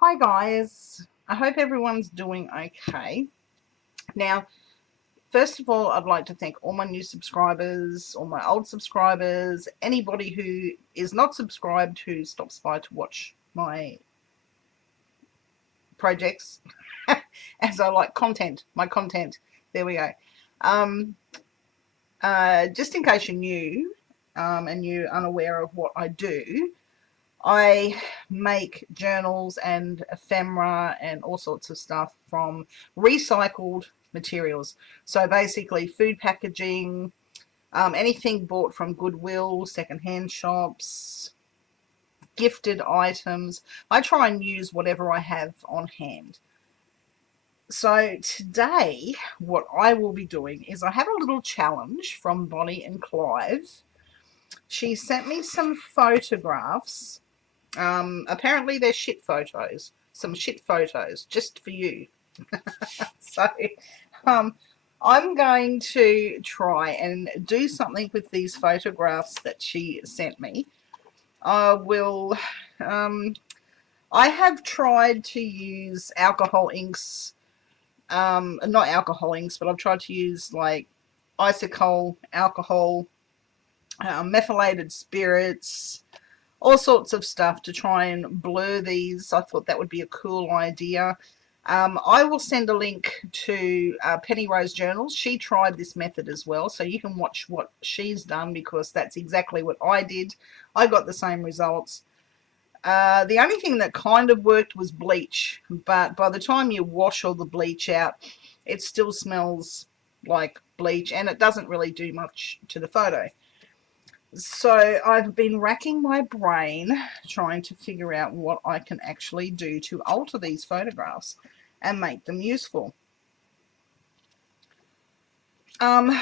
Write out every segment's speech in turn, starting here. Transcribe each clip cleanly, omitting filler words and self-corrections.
Hi guys, I hope everyone's doing okay. Now, first of all, I'd like to thank all my new subscribers, all my old subscribers, anybody who is not subscribed who stops by to watch my projects, as I like my content. There we go. Um, just in case you're new and you're unaware of what I do, I make journals and ephemera and all sorts of stuff from recycled materials. So basically food packaging, anything bought from Goodwill, secondhand shops, gifted items. I try and use whatever I have on hand. So today what I will be doing is I have a little challenge from Bonny and Clive. She sent me some photographs. Apparently they're shit photos. Some shit photos just for you. So I'm going to try and do something with these photographs that she sent me. I will I have tried to use alcohol inks, not alcohol inks, but I've tried to use like isocol alcohol, methylated spirits, all sorts of stuff to try and blur these. I thought that would be a cool idea. I will send a link to Penny Rose Journals. She tried this method as well, so you can watch what she's done because that's exactly what I did. I got the same results. The only thing that kind of worked was bleach, but by the time you wash all the bleach out, it still smells like bleach and it doesn't really do much to the photo. So I've been racking my brain trying to figure out what I can actually do to alter these photographs and make them useful. And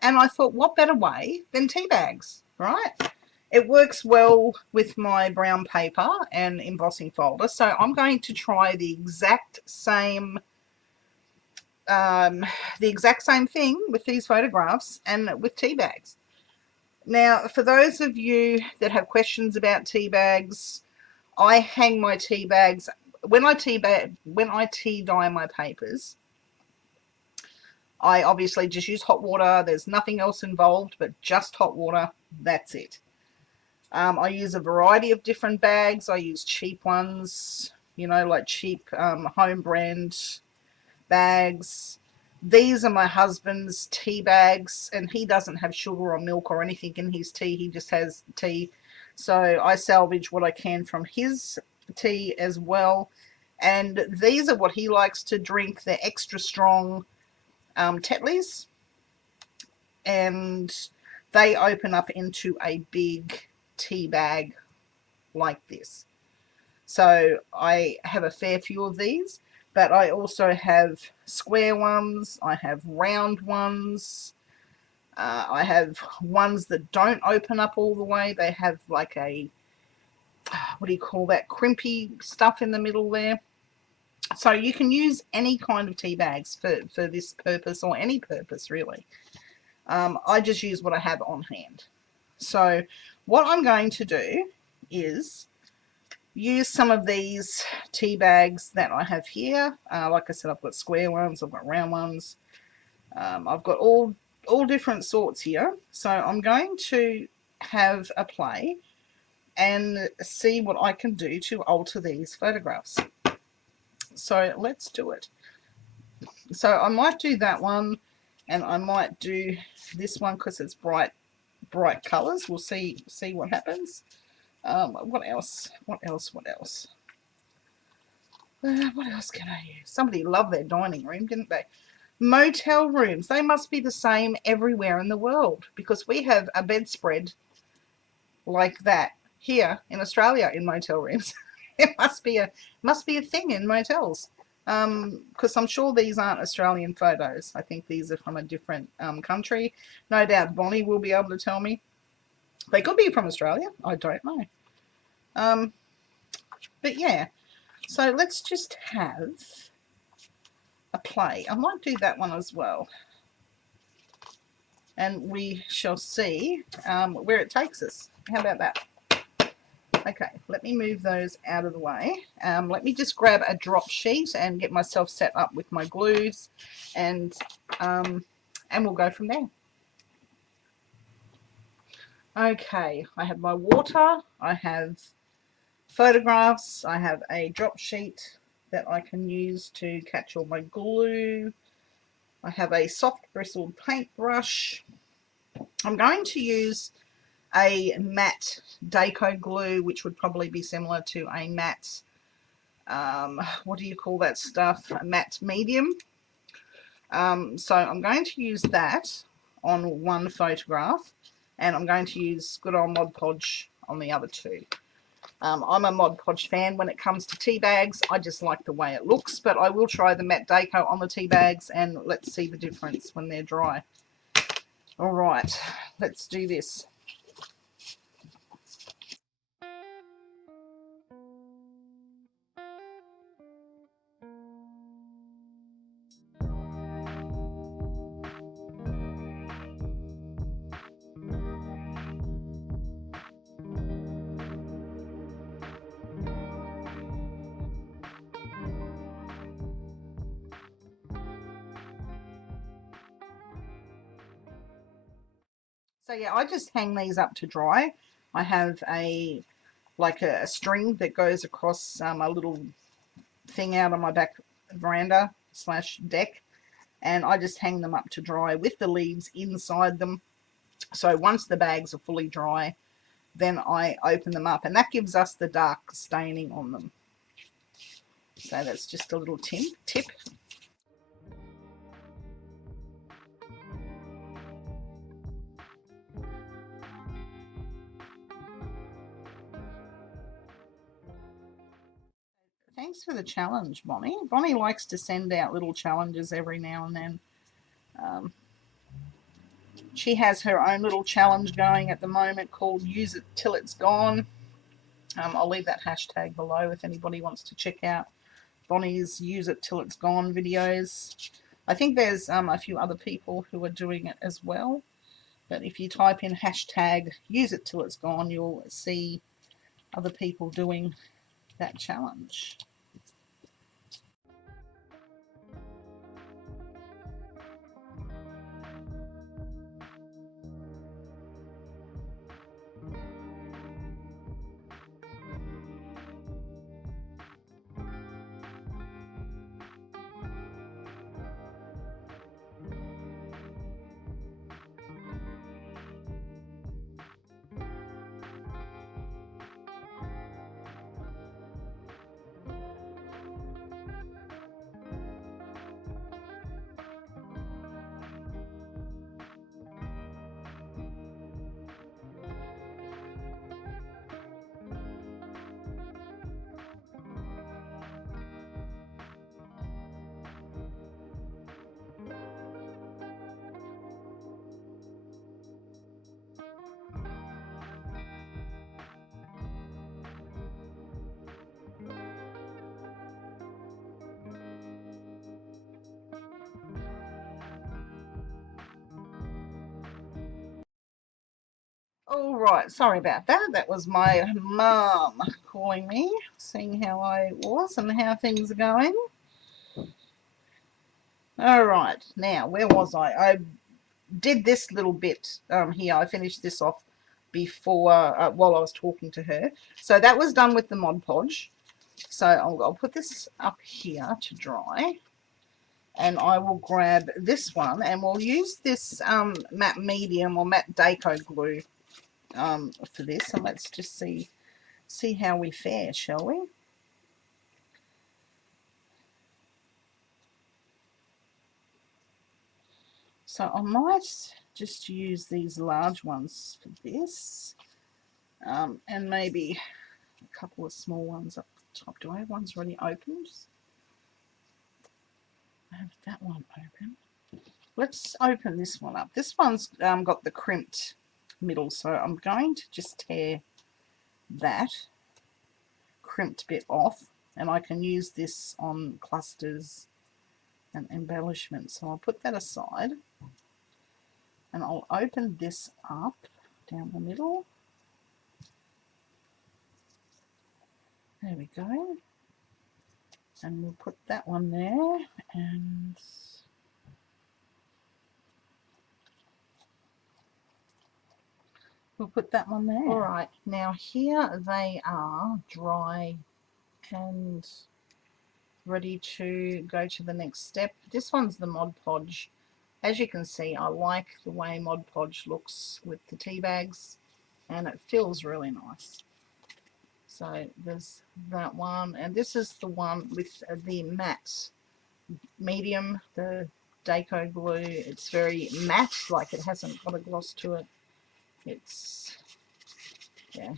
I thought, what better way than tea bags, right? It works well with my brown paper and embossing folder, so I'm going to try the exact same thing with these photographs and with tea bags. Now, for those of you that have questions about tea bags, I hang my tea bags when I tea dye my papers. I obviously just use hot water. There's nothing else involved but just hot water. That's it. I use a variety of different bags. I use cheap ones, you know, like cheap home brand bags. These are my husband's tea bags, and he doesn't have sugar or milk or anything in his tea. He just has tea. So I salvage what I can from his tea as well. And these are what he likes to drink. They're extra strong Tetleys, and they open up into a big tea bag like this. So I have a fair few of these, but I also have square ones, I have round ones, I have ones that don't open up all the way. They have like a, what do you call that, crimpy stuff in the middle there. So you can use any kind of tea bags for this purpose, or any purpose really. I just use what I have on hand. So what I'm going to do is use some of these tea bags that I have here. Like I said, I've got square ones, I've got round ones. I've got all different sorts here. So I'm going to have a play and see what I can do to alter these photographs. So let's do it. So I might do that one, and I might do this one because it's bright colors. We'll see what happens. What else? What else can I use? Somebody loved their dining room, didn't they? Motel rooms. They must be the same everywhere in the world, because we have a bedspread like that here in Australia in motel rooms. It must be a thing in motels. Because I'm sure these aren't Australian photos. I think these are from a different country. No doubt Bonnie will be able to tell me. They could be from Australia. I don't know. But yeah, so let's just have a play. I might do that one as well. And we shall see where it takes us. How about that? Okay, let me move those out of the way. Let me just grab a drop sheet and get myself set up with my glues, and we'll go from there. Okay, I have my water, I have photographs, I have a drop sheet that I can use to catch all my glue, I have a soft bristled paintbrush. I'm going to use a matte Deco glue, which would probably be similar to a matte, what do you call that stuff, a matte medium. So I'm going to use that on one photograph, and I'm going to use good old Mod Podge on the other two. I'm a Mod Podge fan when it comes to tea bags. I just like the way it looks, but I will try the matte Deco on the tea bags, and let's see the difference when they're dry. All right, let's do this. So yeah, I just hang these up to dry. I have a string that goes across a little thing out on my back veranda / deck, and I just hang them up to dry with the leaves inside them. So once the bags are fully dry, then I open them up, and that gives us the dark staining on them. So that's just a little tip. Thanks for the challenge, Bonnie. Bonnie likes to send out little challenges every now and then. She has her own little challenge going at the moment called Use It Till It's Gone. I'll leave that hashtag below if anybody wants to check out Bonnie's Use It Till It's Gone videos. I think there's a few other people who are doing it as well. But if you type in hashtag Use It Till It's Gone, you'll see other people doing that challenge. All right, sorry about that. That was my mum calling me, seeing how I was and how things are going. All right, now where was I? I did this little bit here. I finished this off before while I was talking to her. So that was done with the Mod Podge. So I'll put this up here to dry, and I will grab this one, and we'll use this matte medium or matte Deco glue for this, and let's just see how we fare, shall we? So I might just use these large ones for this, and maybe a couple of small ones up the top. Do I have ones already opened? I have that one open. Let's open this one up. This one's got the crimped middle, so I'm going to just tear that crimped bit off, and I can use this on clusters and embellishment. So I'll put that aside, and I'll open this up down the middle. There we go. And we'll put that one there, and we'll put that one there. Alright, now here they are dry and ready to go to the next step. This one's the Mod Podge. As you can see, I like the way Mod Podge looks with the tea bags, and it feels really nice. So there's that one, and this is the one with the matte medium, the Deco glue. It's very matte, like it hasn't got a gloss to it. It's, yeah,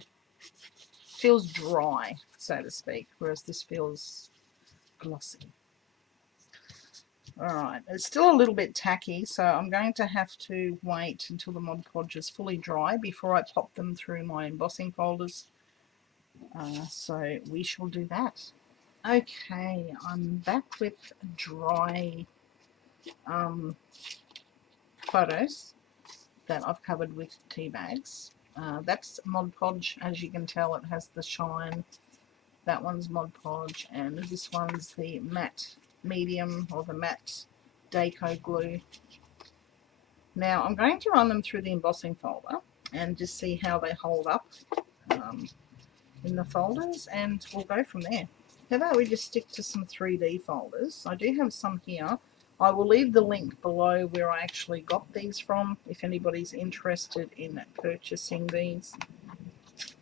feels dry, so to speak, whereas this feels glossy. Alright, it's still a little bit tacky, so I'm going to have to wait until the Mod Podge is fully dry before I pop them through my embossing folders. So we shall do that. Okay, I'm back with dry photos that I've covered with tea bags. That's Mod Podge. As you can tell, it has the shine. That one's Mod Podge, and this one's the matte medium, or the matte Deco glue. Now I'm going to run them through the embossing folder and just see how they hold up in the folders, and we'll go from there. How about we just stick to some 3D folders? I do have some here. I will leave the link below where I actually got these from if anybody's interested in purchasing these.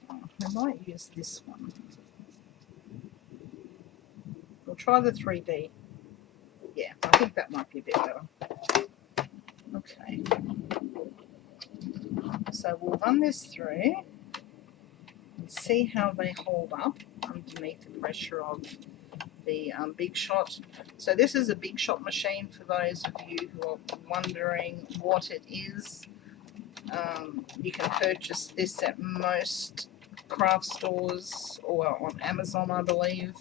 I might use this one. We'll try the 3D. Yeah, I think that might be a bit better. Okay. So we'll run this through and see how they hold up underneath the pressure of the BigShot. So this is a BigShot machine for those of you who are wondering what it is. You can purchase this at most craft stores or on Amazon, I believe,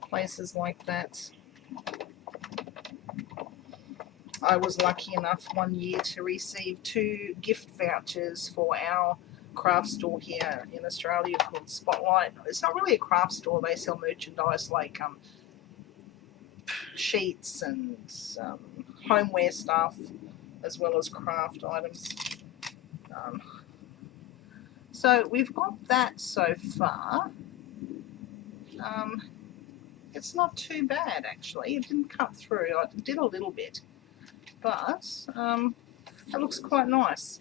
places like that. I was lucky enough one year to receive 2 gift vouchers for our craft store here in Australia called Spotlight. It's not really a craft store, they sell merchandise like sheets and homeware stuff, as well as craft items. So we've got that so far. It's not too bad actually. It didn't cut through. It did a little bit, but it looks quite nice.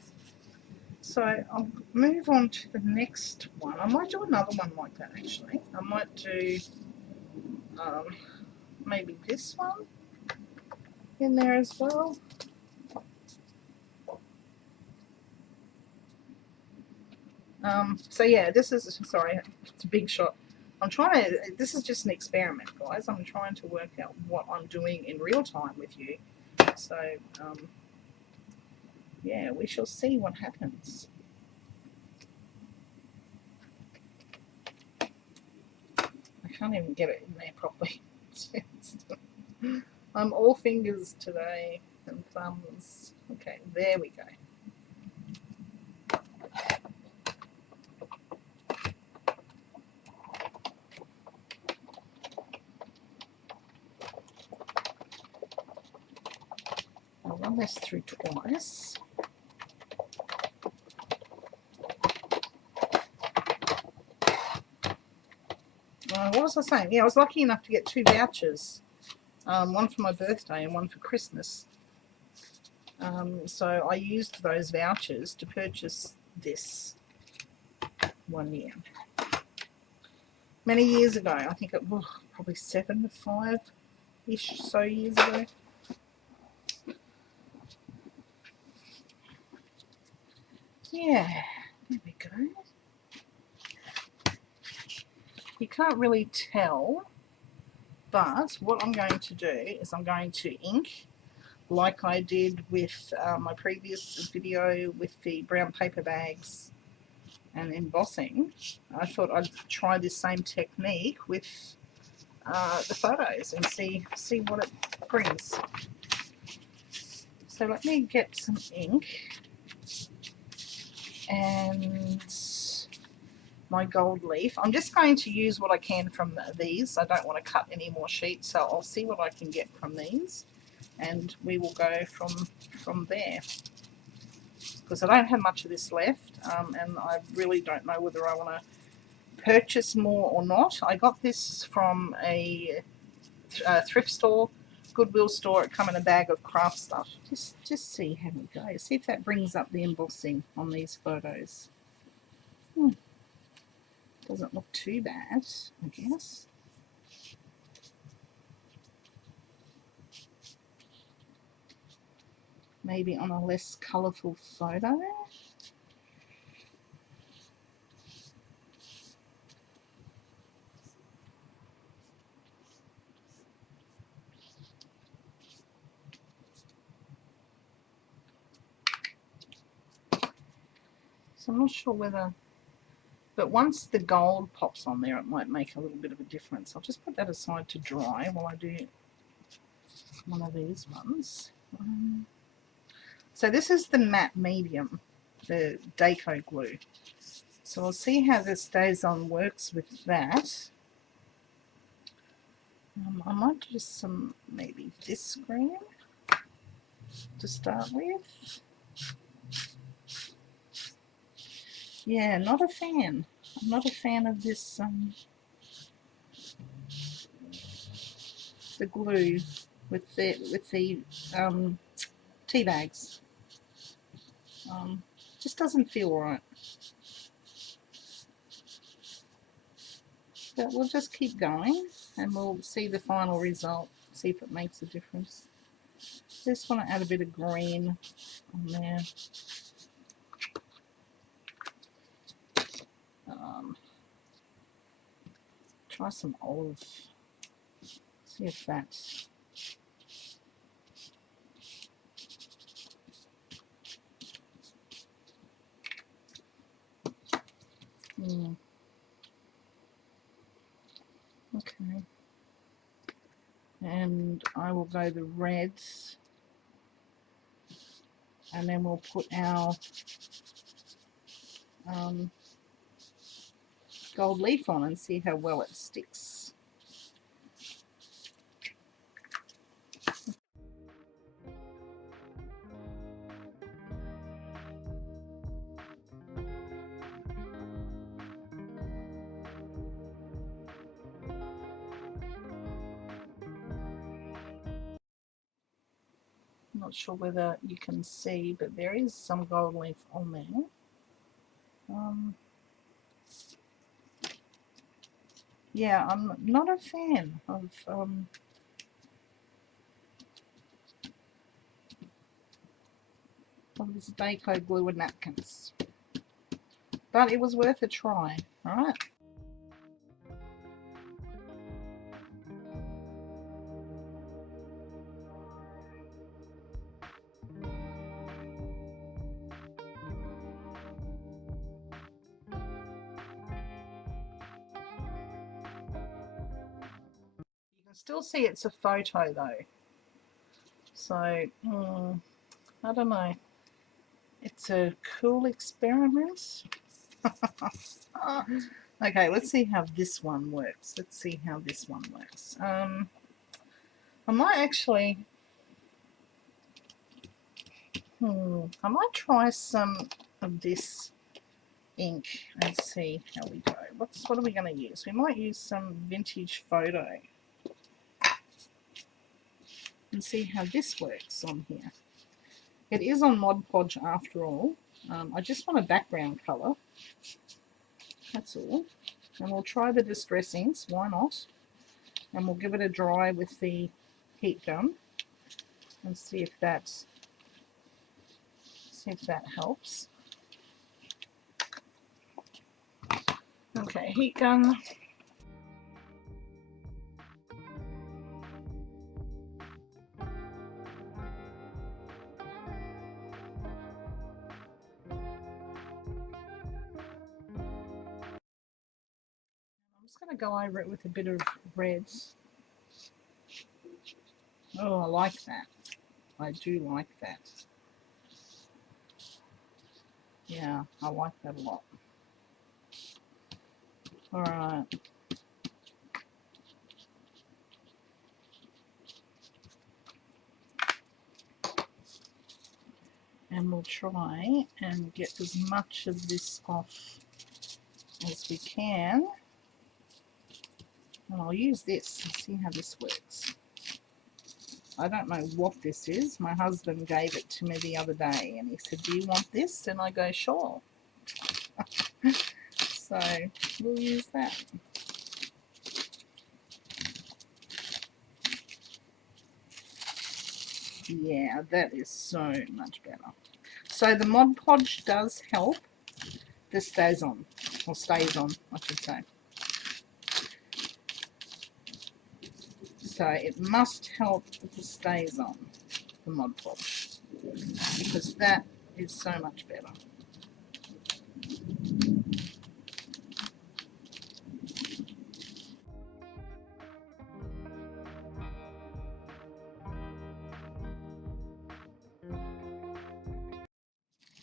So I'll move on to the next one. I might do another one like that actually. I might do maybe this one in there as well. So yeah, this is, sorry, it's a BigShot. I'm trying to, this is just an experiment, guys. I'm trying to work out what I'm doing in real time with you. So, yeah, we shall see what happens. I can't even get it in there properly. I'm all fingers today and thumbs. Okay, there we go. I'll run this through twice. What was I saying? Yeah, I was lucky enough to get 2 vouchers. One for my birthday and one for Christmas. So I used those vouchers to purchase this one year. Many years ago, I think it was probably 7 to 5-ish so years ago. Yeah, there we go. You can't really tell, but what I'm going to do is I'm going to ink like I did with my previous video with the brown paper bags and embossing. I thought I'd try this same technique with the photos and see what it brings. So let me get some ink, and my gold leaf. I'm just going to use what I can from these. I don't want to cut any more sheets, so I'll see what I can get from these, and we will go from there, because I don't have much of this left, and I really don't know whether I want to purchase more or not. I got this from a thrift store, Goodwill store. It come in a bag of craft stuff. Just see how we go. See if that brings up the embossing on these photos. Doesn't look too bad, I guess. Maybe on a less colourful photo. So I'm not sure whether, but once the gold pops on there, it might make a little bit of a difference. I'll just put that aside to dry while I do one of these ones. So this is the matte medium, the Deco glue. So we'll see how this StazOn works with that. I might do some, maybe this green to start with. Yeah, not a fan. I'm not a fan of this, the glue with the tea bags. Just doesn't feel right. But we'll just keep going and we'll see the final result, see if it makes a difference. Just want to add a bit of green on there. Try some olive. See if that's... Okay. And I will go the reds, and then we'll put our gold leaf on and see how well it sticks. I'm not sure whether you can see, but there is some gold leaf on there. Yeah, I'm not a fan of this Deco glue and napkins, but it was worth a try. Alright. You can still see it's a photo though, so I don't know. It's a cool experiment. Okay, let's see how this one works. Let's see how this one works. I might actually, I might try some of this ink and see how we go. What are we going to use? We might use some vintage photo and see how this works on here. It is on Mod Podge after all. I just want a background colour. That's all. And we'll try the distress inks, why not? And we'll give it a dry with the heat gun and see if that helps. Okay, heat gun. I'm just going to go over it with a bit of reds. Oh, I like that. I do like that. Yeah, I like that a lot. Alright. And we'll try and get as much of this off as we can. And I'll use this and see how this works. I don't know what this is. My husband gave it to me the other day and he said, do you want this? And I go, sure. So we'll use that. Yeah, that is so much better. So the Mod Podge does help the StazOn, or StazOn, I should say. So it must help the StazOn, the Mod Podge, because that is so much better.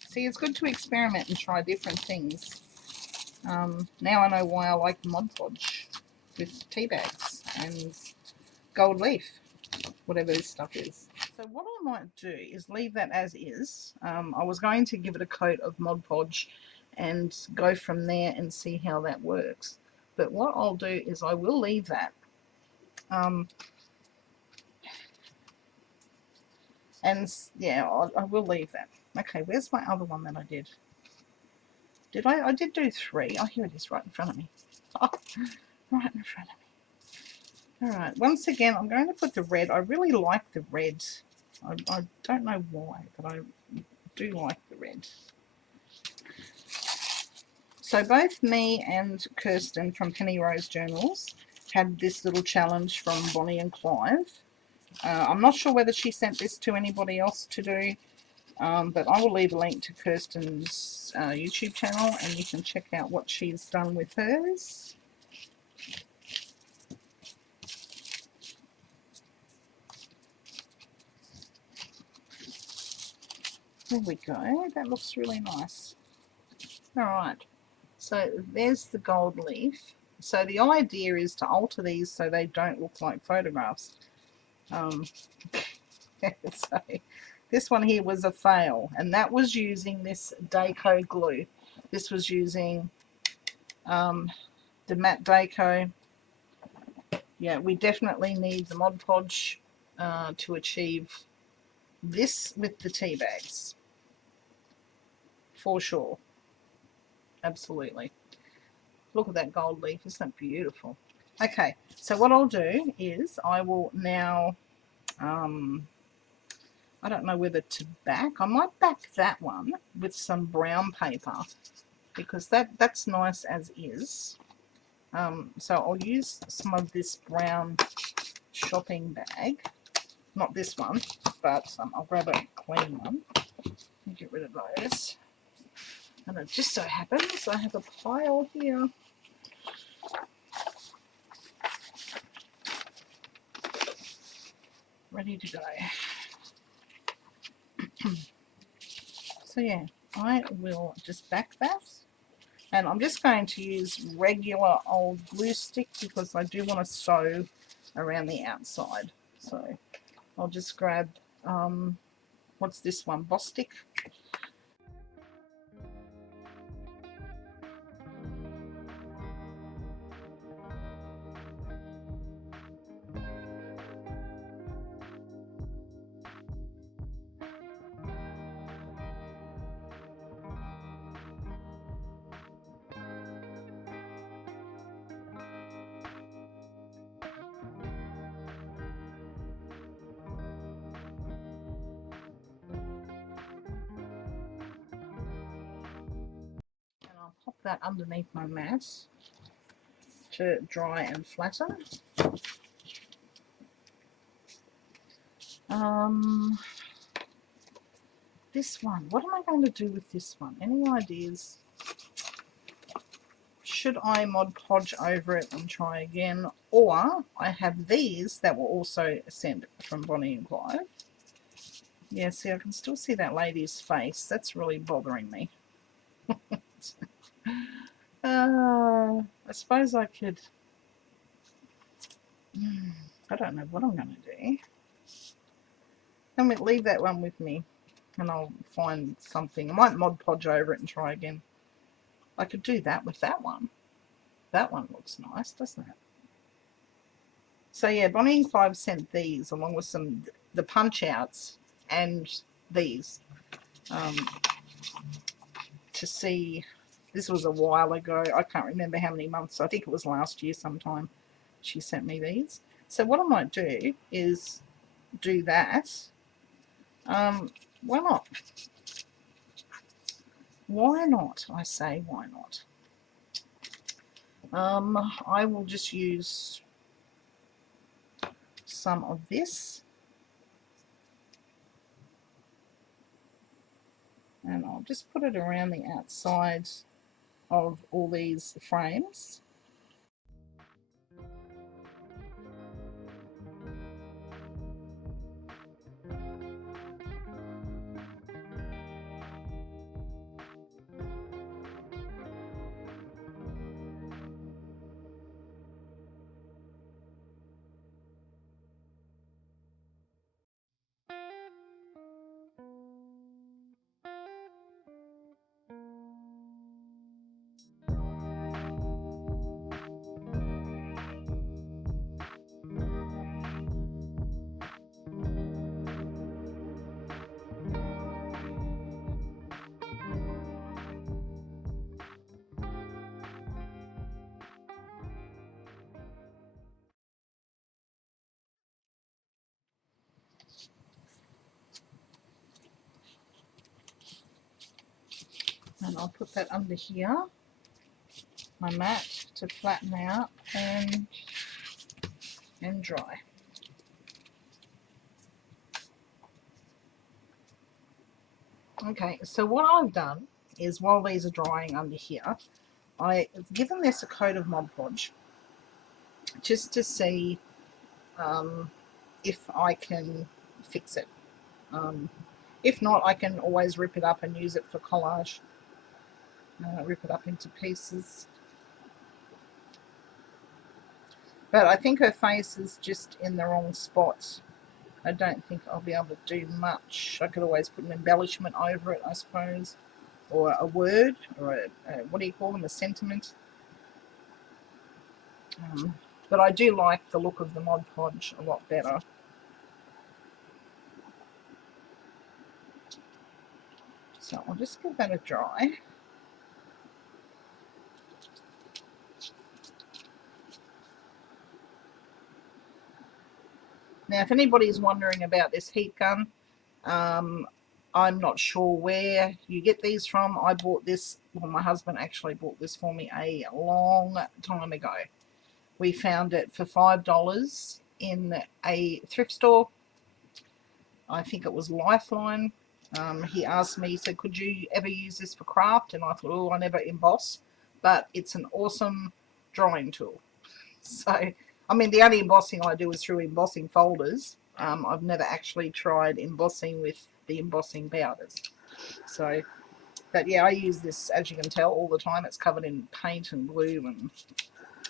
See, it's good to experiment and try different things. Now I know why I like Mod Podge with tea bags and gold leaf, whatever this stuff is. So what I might do is leave that as is. I was going to give it a coat of Mod Podge and go from there and see how that works. But what I'll do is I will leave that. And yeah, I will leave that. Okay, where's my other one that I did? I did do 3. Oh, here it is, right in front of me. Oh, right in front of me. Alright, once again, I'm going to put the red. I really like the red. I don't know why, but I do like the red. So both me and Kirsten from Penny Rose Journals had this little challenge from Bonny and Clive. I'm not sure whether she sent this to anybody else to do, but I will leave a link to Kirsten's YouTube channel and you can check out what she's done with hers. There we go, that looks really nice. Alright, so there's the gold leaf. So the idea is to alter these so they don't look like photographs. So this one here was a fail, and that was using this Deco glue. This was using the matte Deco. Yeah, we definitely need the Mod Podge to achieve this with the tea bags. For sure. Absolutely. Look at that gold leaf, isn't that beautiful? Okay, so what I'll do is I will now, I don't know whether to back. I might back that one with some brown paper because that's nice as is. So I'll use some of this brown shopping bag. Not this one, but I'll grab a clean one and get rid of those. And it just so happens I have a pile here. Ready to go. So yeah, I will just back that. And I'm just going to use regular old glue stick because I do want to sew around the outside. So I'll just grab, what's this one, Bostik. I'll pop that underneath my mat to dry and flatten. This one, what am I going to do with this one? Any ideas? Should I Mod Podge over it and try again? Or I have these that were also sent from Bonny and Clive. Yeah, see, I can still see that lady's face. That's really bothering me. I suppose I could, I don't know what I'm going to do. I'm going to leave that one with me and I'll find something. I might Mod Podge over it and try again. I could do that with that one. That one looks nice, doesn't it? So yeah, Bonny and Clive sent these along with the punch outs and these to see. This was a while ago. I can't remember how many months. I think it was last year sometime she sent me these. So what I might do is do that. Why not? Why not? I say why not? I will just use some of this and I'll just put it around the outside of all these frames. And I'll put that under here, my mat, to flatten out and dry. Okay, so what I've done is while these are drying under here, I've given this a coat of Mod Podge just to see if I can fix it. If not, I can always rip it up and use it for collage. Rip it up into pieces. But I think her face is just in the wrong spot. I don't think I'll be able to do much. I could always put an embellishment over it, I suppose, or a word, or what do you call them, a sentiment. But I do like the look of the Mod Podge a lot better. So I'll just give that a dry. Now, if anybody's wondering about this heat gun, I'm not sure where you get these from. I bought this, well, my husband actually bought this for me a long time ago. We found it for $5 in a thrift store. I think it was Lifeline. He asked me, he said, could you ever use this for craft? And I thought, oh, I never emboss. But it's an awesome drawing tool. So, I mean, the only embossing I do is through Embossing Folders. I've never actually tried embossing with the embossing powders. So, but yeah, I use this, as you can tell, all the time. It's covered in paint and glue,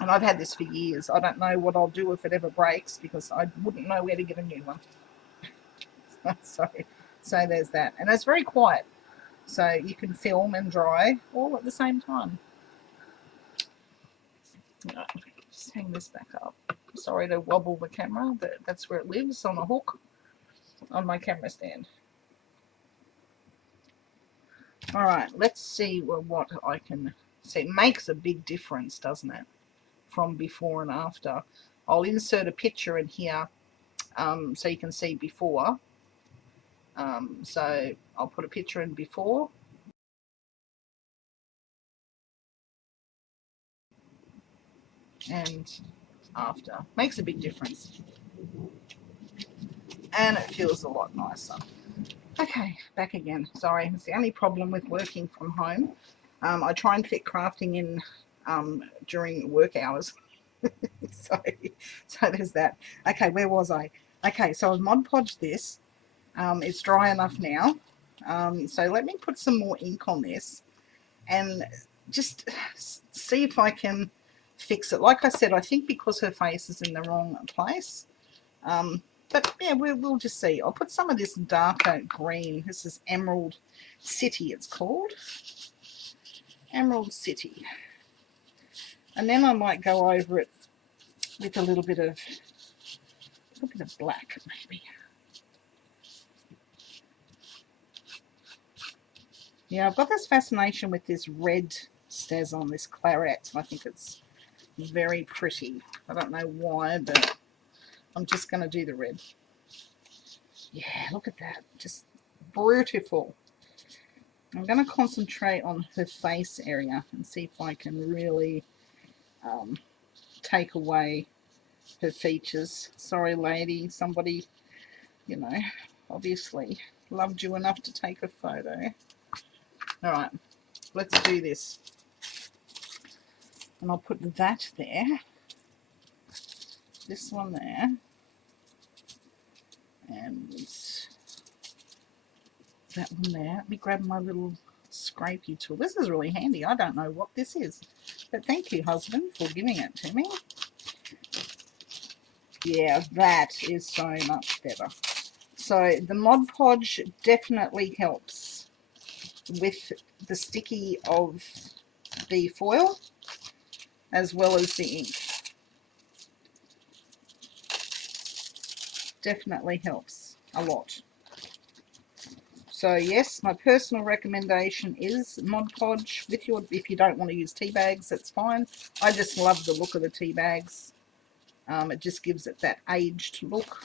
and I've had this for years. I don't know what I'll do if it ever breaks because I wouldn't know where to get a new one. so there's that. And it's very quiet. So you can film and dry all at the same time. Just hang this back up. Sorry to wobble the camera, but that's where it lives, on a hook on my camera stand. All right, let's see what I can see. It makes a big difference, doesn't it, from before and after. I'll insert a picture in here so you can see before. So I'll put a picture in before. And after. Makes a big difference. And it feels a lot nicer. Okay, back again. Sorry, it's the only problem with working from home. I try and fit crafting in during work hours. so there's that. Okay, where was I? Okay, so I've Mod Podged this. It's dry enough now. So let me put some more ink on this and just see if I can fix it. Like I said, I think because her face is in the wrong place. But yeah, we'll just see. I'll put some of this darker green. This is Emerald City, it's called. Emerald City. And then I might go over it with a little bit of black, maybe. Yeah, I've got this fascination with this red StazOn, this claret. I think it's very pretty. I don't know why, but I'm just going to do the red. Yeah, look at that. Just beautiful. I'm going to concentrate on her face area and see if I can really take away her features. Sorry, lady. Somebody, you know, obviously loved you enough to take a photo. All right, let's do this. And I'll put that there. This one there. And that one there. Let me grab my little scrapey tool. This is really handy. I don't know what this is, but thank you, husband, for giving it to me. Yeah, that is so much better. So the Mod Podge definitely helps with the sticky of the foil as well as the ink. Definitely helps a lot. So yes, my personal recommendation is Mod Podge. With your, if you don't want to use tea bags, that's fine. I just love the look of the tea bags. It just gives it that aged look,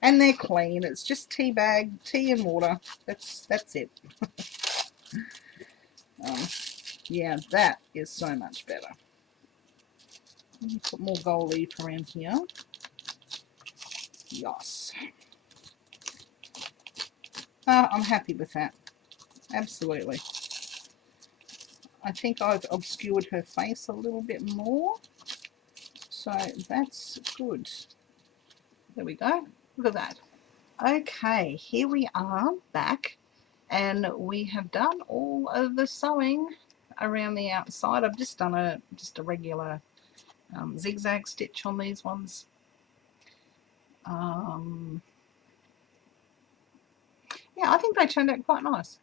and they're clean. It's just tea bag, tea and water. That's it. Yeah, that is so much better. Let me put more gold leaf around here. Yes. I'm happy with that. Absolutely. I think I've obscured her face a little bit more. So that's good. There we go. Look at that. Okay, here we are back. And we have done all of the sewing around the outside. I've just done just a regular zigzag stitch on these ones. Yeah, I think they turned out quite nice.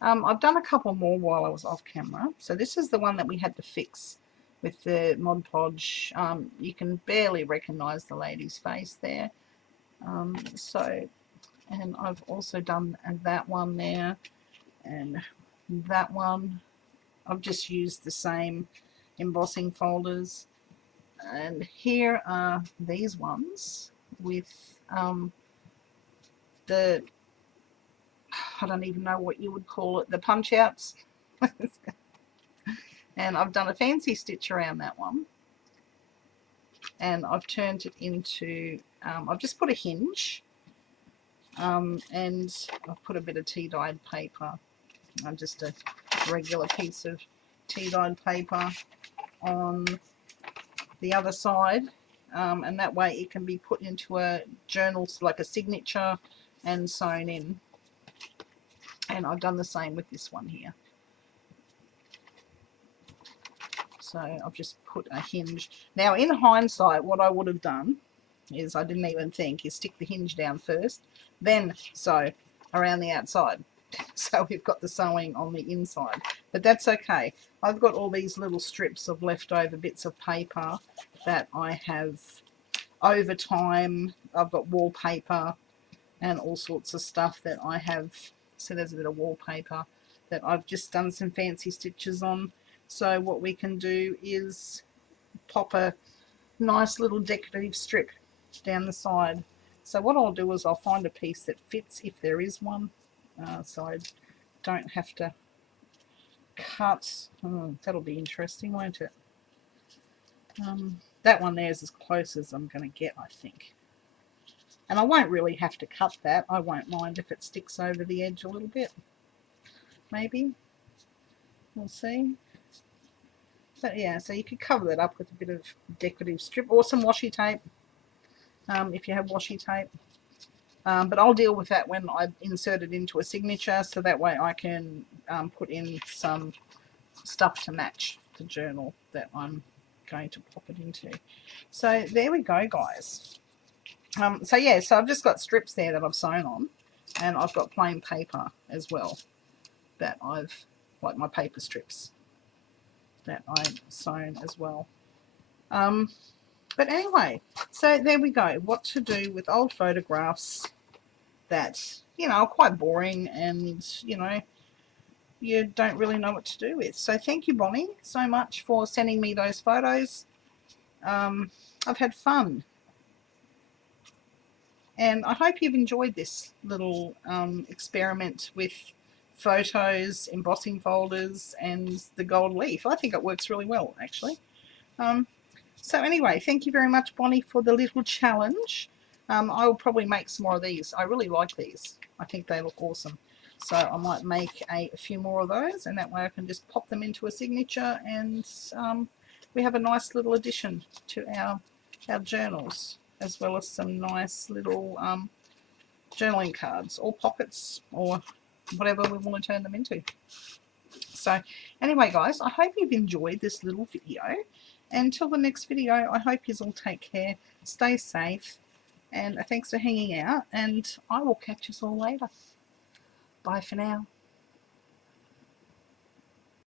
I've done a couple more while I was off camera. So this is the one that we had to fix with the Mod Podge. You can barely recognise the lady's face there. And I've also done that one there and that one. I've just used the same embossing folders. And here are these ones with the, I don't even know what you would call it, the punch outs. And I've done a fancy stitch around that one. And I've turned it into, I've just put a hinge. And I've put a bit of tea-dyed paper. Just a regular piece of tea-dyed paper on the other side. And that way it can be put into a journal, like a signature, and sewn in. And I've done the same with this one here. So I've just put a hinge. Now in hindsight, what I would have done is, I didn't even think, is stick the hinge down first, then sew around the outside. So we've got the sewing on the inside, but that's okay. I've got all these little strips of leftover bits of paper that I have over time. I've got wallpaper and all sorts of stuff that I have. So there's a bit of wallpaper that I've just done some fancy stitches on. So what we can do is pop a nice little decorative strip down the side. So what I'll do is I'll find a piece that fits, if there is one, so I don't have to cut. That'll be interesting, won't it? That one there is as close as I'm going to get, I think. And I won't really have to cut that. I won't mind if it sticks over the edge a little bit. Maybe. We'll see. But yeah, so you could cover that up with a bit of decorative strip or some washi tape, if you have washi tape. But I'll deal with that when I insert it into a signature, so that way I can put in some stuff to match the journal that I'm going to pop it into. So there we go, guys. So yeah, so I've just got strips there that I've sewn on, and I've got plain paper as well that I've, like my paper strips that I've sewn as well. But anyway, so there we go. What to do with old photographs that, you know, are quite boring and, you know, you don't really know what to do with. So thank you, Bonnie, so much for sending me those photos. I've had fun. And I hope you've enjoyed this little experiment with photos, embossing folders, and the gold leaf. I think it works really well, actually. So anyway, thank you very much, Bonnie, for the little challenge. I will probably make some more of these. I really like these. I think they look awesome. So I might make a few more of those, and that way I can just pop them into a signature, and we have a nice little addition to our journals, as well as some nice little journaling cards or pockets or whatever we want to turn them into. So anyway, guys, I hope you've enjoyed this little video. Until the next video, I hope you all take care, stay safe, and thanks for hanging out, and I will catch us all later. Bye for now.